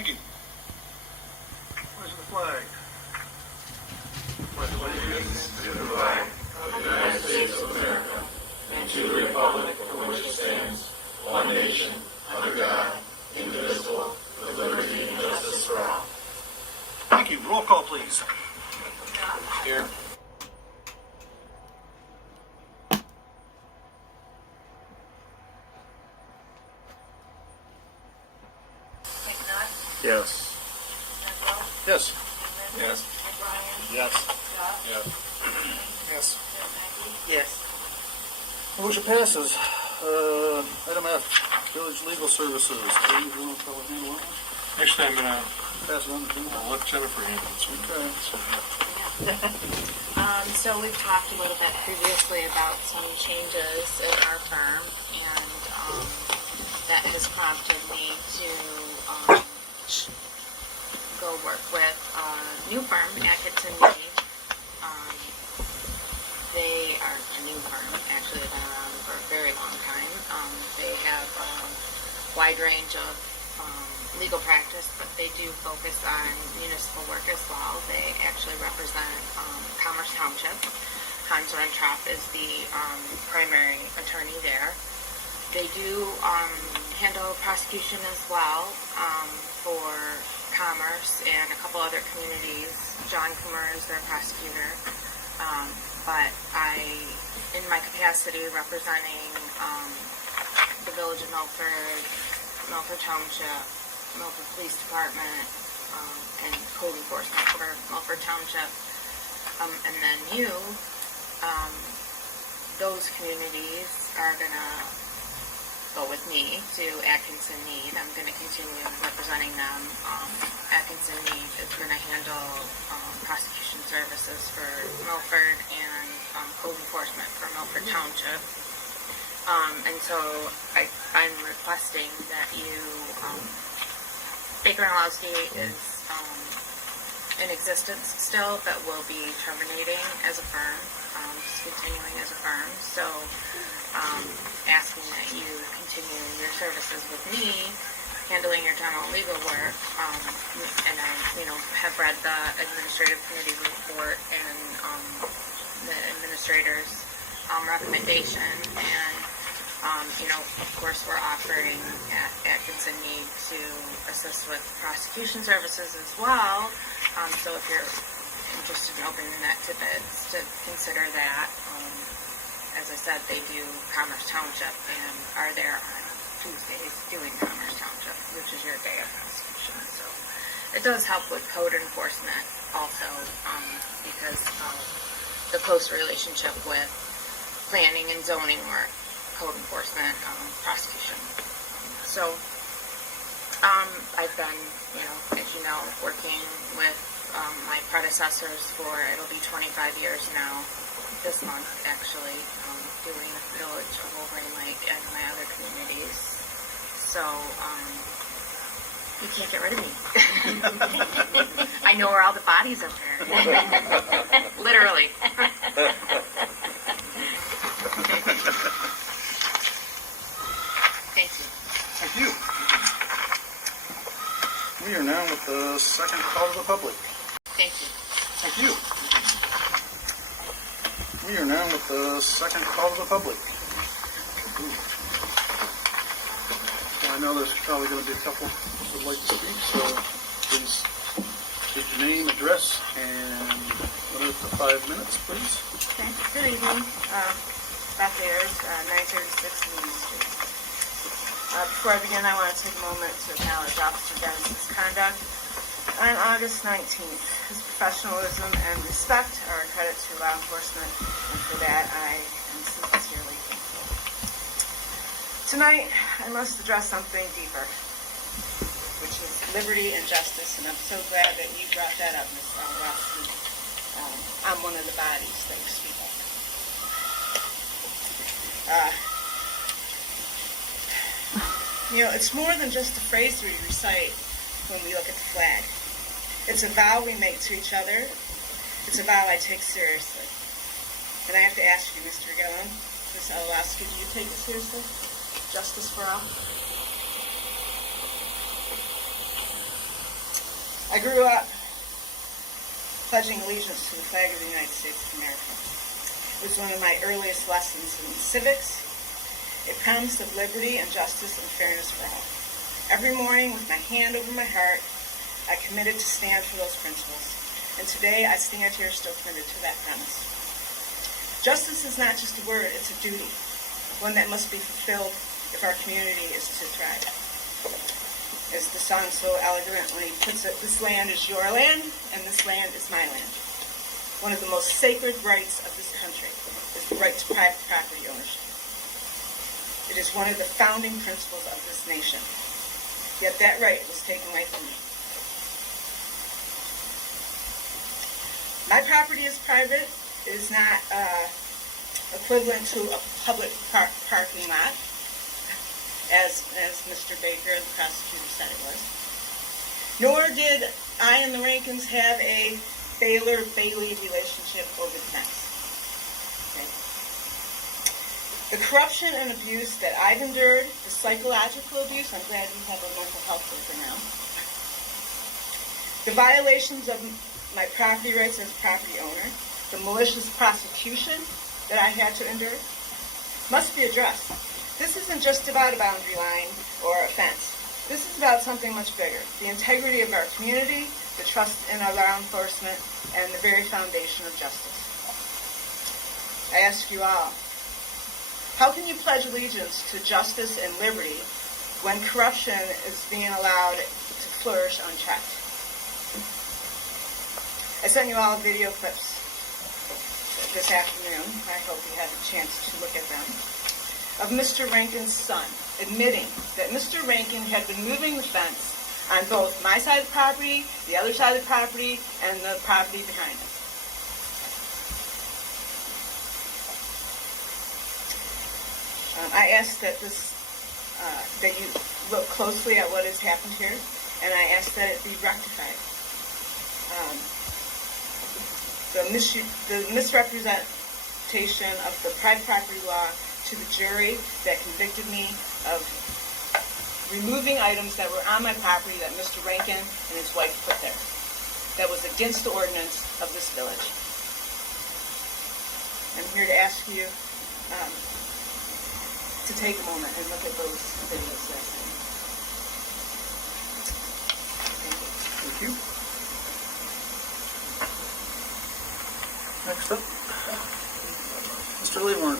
Thank you. Where's the flag? Pledge allegiance to the flag of the United States of America and to the republic for which it stands, one nation, under God, indivisible, with liberty and justice for all. Thank you. Roll call, please. Here. Yes. Yes. Yes. Yes. Yes. Yes. Yes. Motion passes. Item F, Village Legal Services. Dave, you want to tell us handle that one? Actually, I'm gonna Pass it on to Jennifer. I'll let Jennifer handle this one. Okay. So we've talked a little bit previously about some changes in our firm, and that has prompted me to go work with a new firm, Atkinson Mead. They are a new firm, actually they've been around for a very long time. They have a wide range of legal practice, but they do focus on municipal work as well. They actually represent Commerce Township. Hans Rentrop is the primary attorney there. They do handle prosecution as well for Commerce and a couple other communities. John Coomer is their prosecutor. But in my capacity representing the Village of Milford, Milford Township, Milford Police Department, and code enforcement for Milford Township, and then those communities are going to go with me to Atkinson Mead. I'm going to continue representing them. Atkinson Mead is going to handle prosecution services for Milford and code enforcement for Milford Township. And so I'm requesting that you, Baker & Lowski is in existence still, but will be terminating as a firm, discontinuing as a firm. So asking that you continue your services with me, handling your general legal work, and I, have read the administrative committee report and the administrator's recommendation, and of course, we're offering at Atkinson Mead to assist with prosecution services as well. So if you're interested in opening that to bids, to consider that. As I said, they do Commerce Township and are there on Tuesdays doing Commerce Township, which is your day of prosecution. So it does help with code enforcement also because of the close relationship with planning and zoning work, code enforcement, prosecution. So I've been, as you know, working with my predecessors for, it'll be 25 years now, this month actually, doing Village of Wolverine Lake and my other communities. So you can't get rid of me. I know where all the bodies are buried. Literally. Thank you. Thank you. We are now with the second call to the public. Thank you. Thank you. We are now with the second call to the public. Well, I know there's probably going to be a couple who would like to speak, so please state your name, address, and limit it to 5 minutes, please. Okay. Good evening. Beth Ayers, 936 Main Street. Before I begin, I want to take a moment to acknowledge Officer Dennis's conduct on August 19th. His professionalism and respect are a credit to law enforcement, and for that I am sincerely thankful. Tonight, I must address something deeper, which is liberty and justice, and I'm so glad that you brought that up, Ms. Lowski. I'm one of the bodies that you speak of. It's more than just a phrase we recite when we look at the flag. It's a vow we make to each other. It's a vow I take seriously. And I have to ask you, Mr. Gillen, Ms. Lowski, do you take it seriously? Justice for all? I grew up pledging allegiance to the flag of the United States of America. It was one of my earliest lessons in civics. It promised of liberty and justice and fairness for all. Every morning, with my hand over my heart, I committed to stand for those principles. And today, I stand here still committed to that premise. Justice is not just a word, it's a duty, one that must be fulfilled if our community is to thrive. As the song so elegantly puts it, this land is your land, and this land is my land. One of the most sacred rights of this country is the right to private property ownership. It is one of the founding principles of this nation. Yet that right was taken away from me. My property is private. It is not equivalent to a public parking lot, as Mr. Baker, the prosecutor, said it was. Nor did I and the Rankins have a Baylor-Bailey relationship over the fence. Okay. The corruption and abuse that I've endured, the psychological abuse, I'm glad we have a mental health worker now, the violations of my property rights as a property owner, the malicious prosecution that I had to endure, must be addressed. This isn't just about a boundary line or a fence. This is about something much bigger. The integrity of our community, the trust in our law enforcement, and the very foundation of justice. I ask you all, how can you pledge allegiance to justice and liberty when corruption is being allowed to flourish unchecked? I sent you all video clips this afternoon. I hope you had a chance to look at them. Of Mr. Rankin's son admitting that Mr. Rankin had been moving the fence on both my side of the property, the other side of the property, and the property behind us. I ask that that you look closely at what has happened here, and I ask that it be rectified. The misrepresentation of the private property law to the jury that convicted me of removing items that were on my property that Mr. Rankin and his wife put there. That was against the ordinance of this village. I'm here to ask you to take a moment and look at those videos that I sent. Thank you. Next up, Mr. Leavorn.